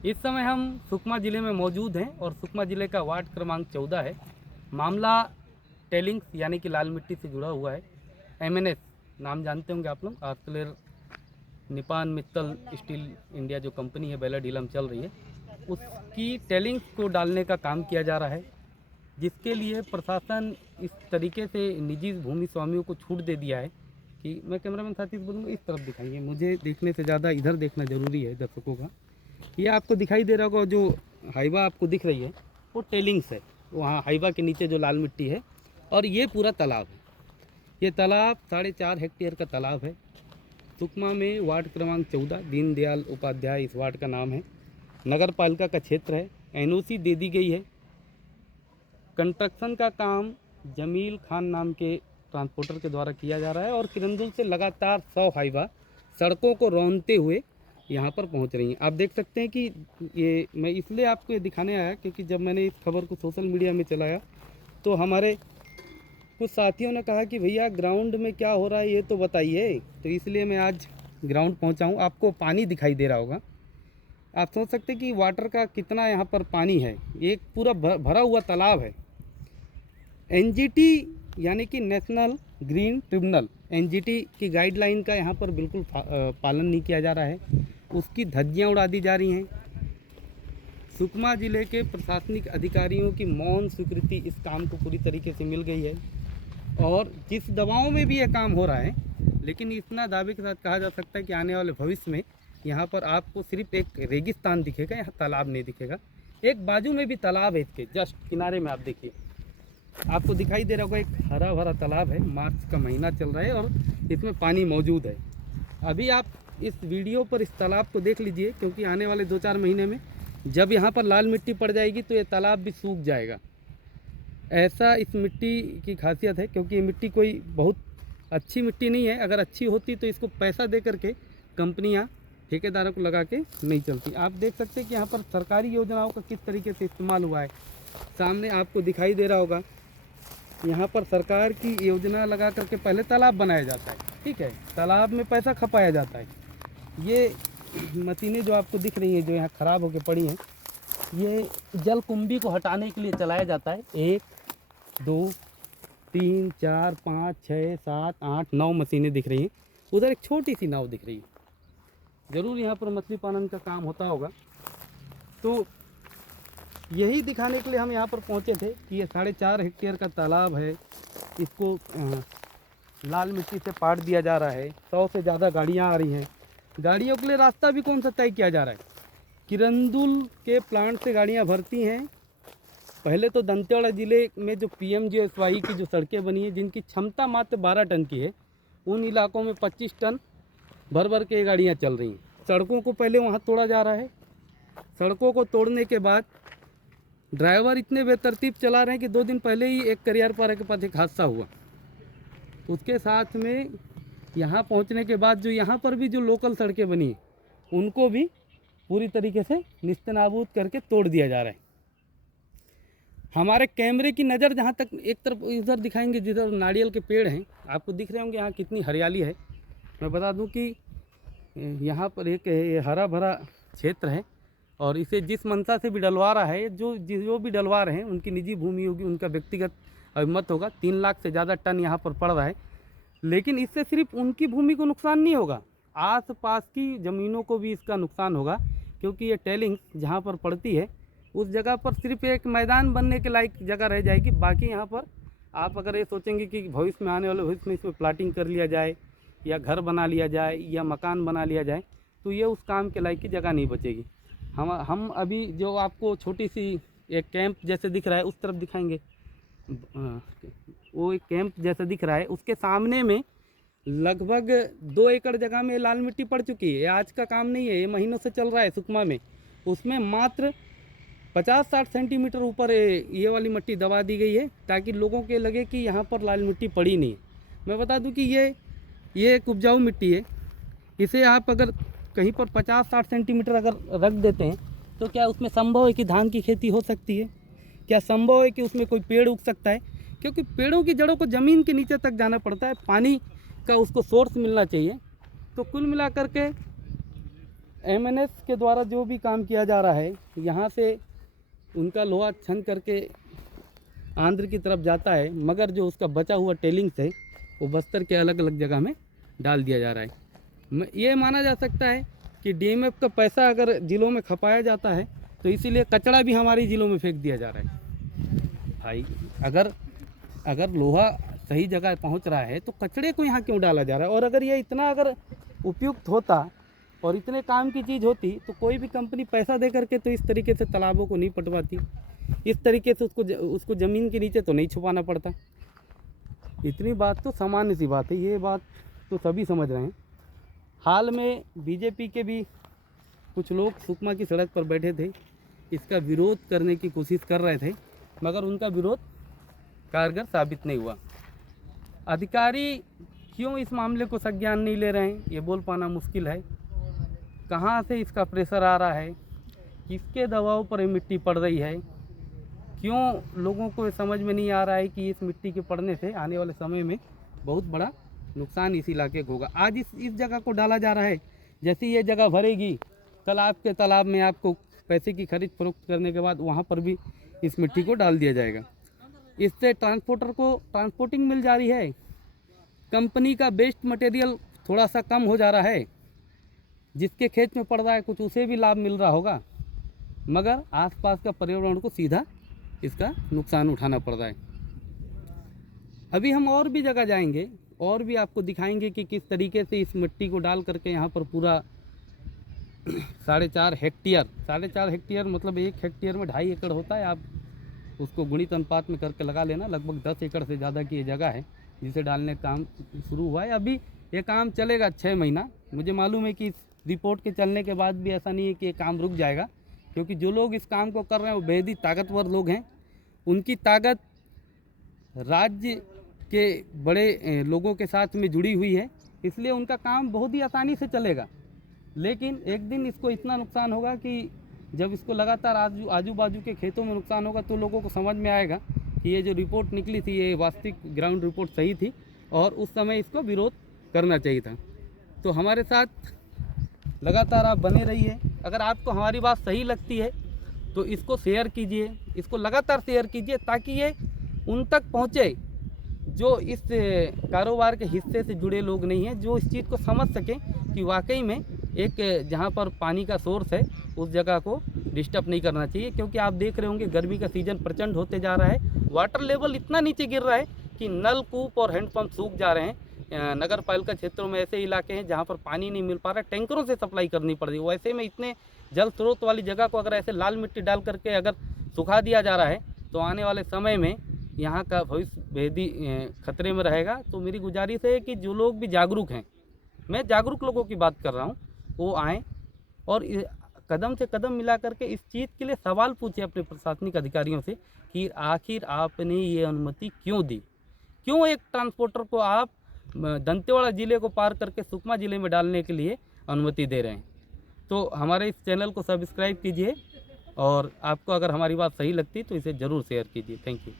इस समय हम सुकमा ज़िले में मौजूद हैं और सुकमा ज़िले का वार्ड क्रमांक 14 है। मामला टेलिंग्स यानी कि लाल मिट्टी से जुड़ा हुआ है। एमएनएस नाम जानते होंगे आप लोग, आर्सलेर निपान मित्तल स्टील इंडिया जो कंपनी है बेलाडीला में चल रही है, उसकी टेलिंग्स को डालने का काम किया जा रहा है, जिसके लिए प्रशासन इस तरीके से निजी भूमि स्वामियों को छूट दे दिया है कि मैं कैमरामैन साथी से बोलूँगा इस तरफ दिखाइए, मुझे देखने से ज़्यादा इधर देखना ज़रूरी है दर्शकों का। ये आपको दिखाई दे रहा होगा, जो हाईवा आपको दिख रही है वो टेलिंग्स है। वहाँ हाईवा के नीचे जो लाल मिट्टी है और ये पूरा तालाब है। ये तालाब 4.5 हेक्टेयर का तालाब है। सुकमा में वार्ड क्रमांक 14 दीनदयाल उपाध्याय इस वार्ड का नाम है। नगर पालिका का क्षेत्र है। एनओसी दे दी गई है। कंस्ट्रक्शन का काम जमील खान नाम के ट्रांसपोर्टर के द्वारा किया जा रहा है और किरंदुल से लगातार 100 हाईवा सड़कों को रौंदते हुए यहाँ पर पहुँच रही हैं। आप देख सकते हैं कि ये मैं इसलिए आपको ये दिखाने आया क्योंकि जब मैंने इस खबर को सोशल मीडिया में चलाया तो हमारे कुछ साथियों ने कहा कि भैया ग्राउंड में क्या हो रहा है ये तो बताइए। तो इसलिए मैं आज ग्राउंड पहुँचा हूँ। आपको पानी दिखाई दे रहा होगा। आप सोच सकते हैं कि वाटर का कितना यहाँ पर पानी है। एक पूरा भरा हुआ तालाब है। एनजीटी यानी कि नेशनल ग्रीन ट्रिब्यूनल एनजीटी की गाइडलाइन का यहाँ पर बिल्कुल पालन नहीं किया जा रहा है। उसकी धज्जियाँ उड़ा दी जा रही हैं। सुकमा ज़िले के प्रशासनिक अधिकारियों की मौन स्वीकृति इस काम को पूरी तरीके से मिल गई है और जिस दबाव में भी यह काम हो रहा है, लेकिन इतना दावे के साथ कहा जा सकता है कि आने वाले भविष्य में यहाँ पर आपको सिर्फ एक रेगिस्तान दिखेगा, यहाँ तालाब नहीं दिखेगा। एक बाजू में भी तालाब है, इसके जस्ट किनारे में आप देखिए, आपको दिखाई दे रहा होगा, एक हरा भरा तालाब है। मार्च का महीना चल रहा है और इसमें पानी मौजूद है। अभी आप इस वीडियो पर इस तालाब को देख लीजिए क्योंकि आने वाले 2-4 महीने में जब यहाँ पर लाल मिट्टी पड़ जाएगी तो ये तालाब भी सूख जाएगा। ऐसा इस मिट्टी की खासियत है क्योंकि ये मिट्टी कोई बहुत अच्छी मिट्टी नहीं है। अगर अच्छी होती तो इसको पैसा दे करके कंपनियाँ ठेकेदारों को लगा के नहीं चलती। आप देख सकते हैं कि यहाँ पर सरकारी योजनाओं का किस तरीके से इस्तेमाल हुआ है। सामने आपको दिखाई दे रहा होगा, यहाँ पर सरकार की योजना लगा करके पहले तालाब बनाया जाता है, ठीक है, तालाब में पैसा खपाया जाता है। ये मशीनें जो आपको दिख रही हैं जो यहाँ ख़राब होकर पड़ी हैं, ये जल कुंभी को हटाने के लिए चलाया जाता है। 1 2 3 4 5 6 7 8 9 मशीनें दिख रही हैं। उधर एक छोटी सी नाव दिख रही है। ज़रूर यहाँ पर मछली पालन का काम होता होगा। तो यही दिखाने के लिए हम यहाँ पर पहुँचे थे कि ये 4.5 हेक्टेयर का तालाब है। इसको लाल मिट्टी से पाट दिया जा रहा है। 100 से ज़्यादा गाड़ियाँ आ रही हैं। गाड़ियों के लिए रास्ता भी कौन सा तय किया जा रहा है। किरंदुल के प्लांट से गाड़ियाँ भरती हैं। पहले तो दंतेवाड़ा ज़िले में जो पीएमजीएसवाई की जो सड़कें बनी हैं जिनकी क्षमता मात्र 12 टन की है, उन इलाकों में 25 टन भर भर के गाड़ियाँ चल रही हैं। सड़कों को पहले वहाँ तोड़ा जा रहा है। सड़कों को तोड़ने के बाद ड्राइवर इतने बेतरतीब चला रहे हैं कि 2 दिन पहले ही एक करियारपारा के पास एक हादसा हुआ। उसके साथ में यहाँ पहुँचने के बाद जो यहाँ पर भी जो लोकल सड़कें बनी उनको भी पूरी तरीके से निस्तेनाबूद करके तोड़ दिया जा रहा है। हमारे कैमरे की नज़र जहाँ तक एक तरफ इधर दिखाएंगे जिधर नारियल के पेड़ हैं, आपको दिख रहे होंगे यहाँ कितनी हरियाली है। मैं बता दूं कि यहाँ पर एक हरा भरा क्षेत्र है और इसे जिस मंशा से भी डलवा रहा है, जो भी डलवा रहे हैं उनकी निजी भूमि होगी, उनका व्यक्तिगत अभिमत होगा। 3 लाख से ज़्यादा टन यहाँ पर पड़ रहा है। लेकिन इससे सिर्फ उनकी भूमि को नुकसान नहीं होगा, आस पास की ज़मीनों को भी इसका नुकसान होगा क्योंकि ये टेलिंग्स जहाँ पर पड़ती है उस जगह पर सिर्फ एक मैदान बनने के लायक जगह रह जाएगी। बाकी यहाँ पर आप अगर ये सोचेंगे कि भविष्य में आने वाले भविष्य में इसमें प्लाटिंग कर लिया जाए या घर बना लिया जाए या मकान बना लिया जाए तो ये उस काम के लायक की जगह नहीं बचेगी। हम अभी जो आपको छोटी सी एक कैंप जैसे दिख रहा है उस तरफ दिखाएंगे। वो एक कैंप जैसा दिख रहा है, उसके सामने में लगभग 2 एकड़ जगह में लाल मिट्टी पड़ चुकी है। ये आज का काम नहीं है, ये महीनों से चल रहा है सुकमा में। उसमें मात्र 50-60 सेंटीमीटर ऊपर ये वाली मिट्टी दबा दी गई है ताकि लोगों के लगे कि यहाँ पर लाल मिट्टी पड़ी नहीं। मैं बता दूं कि ये एक उपजाऊ मिट्टी है। इसे आप अगर कहीं पर 50-60 सेंटीमीटर अगर रख देते हैं तो क्या उसमें संभव है कि धान की खेती हो सकती है? क्या संभव है कि उसमें कोई पेड़ उग सकता है? क्योंकि पेड़ों की जड़ों को ज़मीन के नीचे तक जाना पड़ता है, पानी का उसको सोर्स मिलना चाहिए। तो कुल मिलाकर के एमएनएस के द्वारा जो भी काम किया जा रहा है, यहाँ से उनका लोहा छन करके आंध्र की तरफ जाता है, मगर जो उसका बचा हुआ टेलिंग्स है वो बस्तर के अलग अलग जगह में डाल दिया जा रहा है। ये माना जा सकता है कि डीएमएफ का पैसा अगर ज़िलों में खपाया जाता है तो इसीलिए कचरा भी हमारी ज़िलों में फेंक दिया जा रहा है। भाई अगर लोहा सही जगह पहुंच रहा है तो कचरे को यहाँ क्यों डाला जा रहा है? और अगर ये इतना अगर उपयुक्त होता और इतने काम की चीज़ होती तो कोई भी कंपनी पैसा दे करके तो इस तरीके से तालाबों को नहीं पटवाती, इस तरीके से उसको ज़मीन के नीचे तो नहीं छुपाना पड़ता। इतनी बात तो सामान्य सी बात है, ये बात तो सभी समझ रहे हैं। हाल में बीजेपी के भी कुछ लोग सुकमा की सड़क पर बैठे थे, इसका विरोध करने की कोशिश कर रहे थे, मगर उनका विरोध कारगर साबित नहीं हुआ। अधिकारी क्यों इस मामले को संज्ञान नहीं ले रहे हैं, ये बोल पाना मुश्किल है। कहाँ से इसका प्रेशर आ रहा है, किसके दबाव पर ये मिट्टी पड़ रही है, क्यों लोगों को समझ में नहीं आ रहा है कि इस मिट्टी के पड़ने से आने वाले समय में बहुत बड़ा नुकसान इस इलाके को होगा। आज इस जगह को डाला जा रहा है, जैसे ये जगह भरेगी कल आपके तालाब में आपको पैसे की खरीद फरोख्त करने के बाद वहाँ पर भी इस मिट्टी को डाल दिया जाएगा। इससे ट्रांसपोर्टर को ट्रांसपोर्टिंग मिल जा रही है, कंपनी का वेस्ट मटेरियल थोड़ा सा कम हो जा रहा है, जिसके खेत में पड़ रहा है कुछ उसे भी लाभ मिल रहा होगा, मगर आसपास का पर्यावरण को सीधा इसका नुकसान उठाना पड़ रहा है। अभी हम और भी जगह जाएंगे और भी आपको दिखाएंगे कि किस तरीके से इस मिट्टी को डाल करके यहाँ पर पूरा 4.5 हेक्टेयर मतलब 1 हेक्टेयर में 2.5 एकड़ होता है। आप उसको गुणित अनुपात में करके लगा लेना, लगभग 10 एकड़ से ज़्यादा की ये जगह है जिसे डालने का काम शुरू हुआ है। अभी ये काम चलेगा 6 महीना। मुझे मालूम है कि इस रिपोर्ट के चलने के बाद भी ऐसा नहीं है कि ये काम रुक जाएगा, क्योंकि जो लोग इस काम को कर रहे हैं वो बेहद ही ताकतवर लोग हैं। उनकी ताकत राज्य के बड़े लोगों के साथ में जुड़ी हुई है, इसलिए उनका काम बहुत ही आसानी से चलेगा। लेकिन एक दिन इसको इतना नुकसान होगा कि जब इसको लगातार आजू बाजू के खेतों में नुकसान होगा तो लोगों को समझ में आएगा कि ये जो रिपोर्ट निकली थी ये वास्तविक ग्राउंड रिपोर्ट सही थी और उस समय इसको विरोध करना चाहिए था। तो हमारे साथ लगातार आप बने रहिए। अगर आपको हमारी बात सही लगती है तो इसको शेयर कीजिए, इसको लगातार शेयर कीजिए ताकि ये उन तक पहुँचे जो इस कारोबार के हिस्से से जुड़े लोग नहीं हैं, जो इस चीज़ को समझ सकें कि वाकई में एक जहाँ पर पानी का सोर्स है उस जगह को डिस्टर्ब नहीं करना चाहिए। क्योंकि आप देख रहे होंगे गर्मी का सीज़न प्रचंड होते जा रहा है, वाटर लेवल इतना नीचे गिर रहा है कि नलकूप और हैंडपम्प सूख जा रहे हैं। नगर पालिका क्षेत्रों में ऐसे इलाके हैं जहाँ पर पानी नहीं मिल पा रहा है, टैंकरों से सप्लाई करनी पड़ रही है। वैसे में इतने जल स्रोत वाली जगह को अगर ऐसे लाल मिट्टी डाल करके अगर सुखा दिया जा रहा है तो आने वाले समय में यहाँ का भविष्य बेहद ही खतरे में रहेगा। तो मेरी गुजारिश है कि जो लोग भी जागरूक हैं, मैं जागरूक लोगों की बात कर रहा हूँ, वो आएँ और कदम से कदम मिला करके इस चीज़ के लिए सवाल पूछे अपने प्रशासनिक अधिकारियों से कि आखिर आपने ये अनुमति क्यों दी, क्यों एक ट्रांसपोर्टर को आप दंतेवाड़ा ज़िले को पार करके सुकमा ज़िले में डालने के लिए अनुमति दे रहे हैं। तो हमारे इस चैनल को सब्सक्राइब कीजिए और आपको अगर हमारी बात सही लगती तो इसे ज़रूर शेयर कीजिए। Thank you.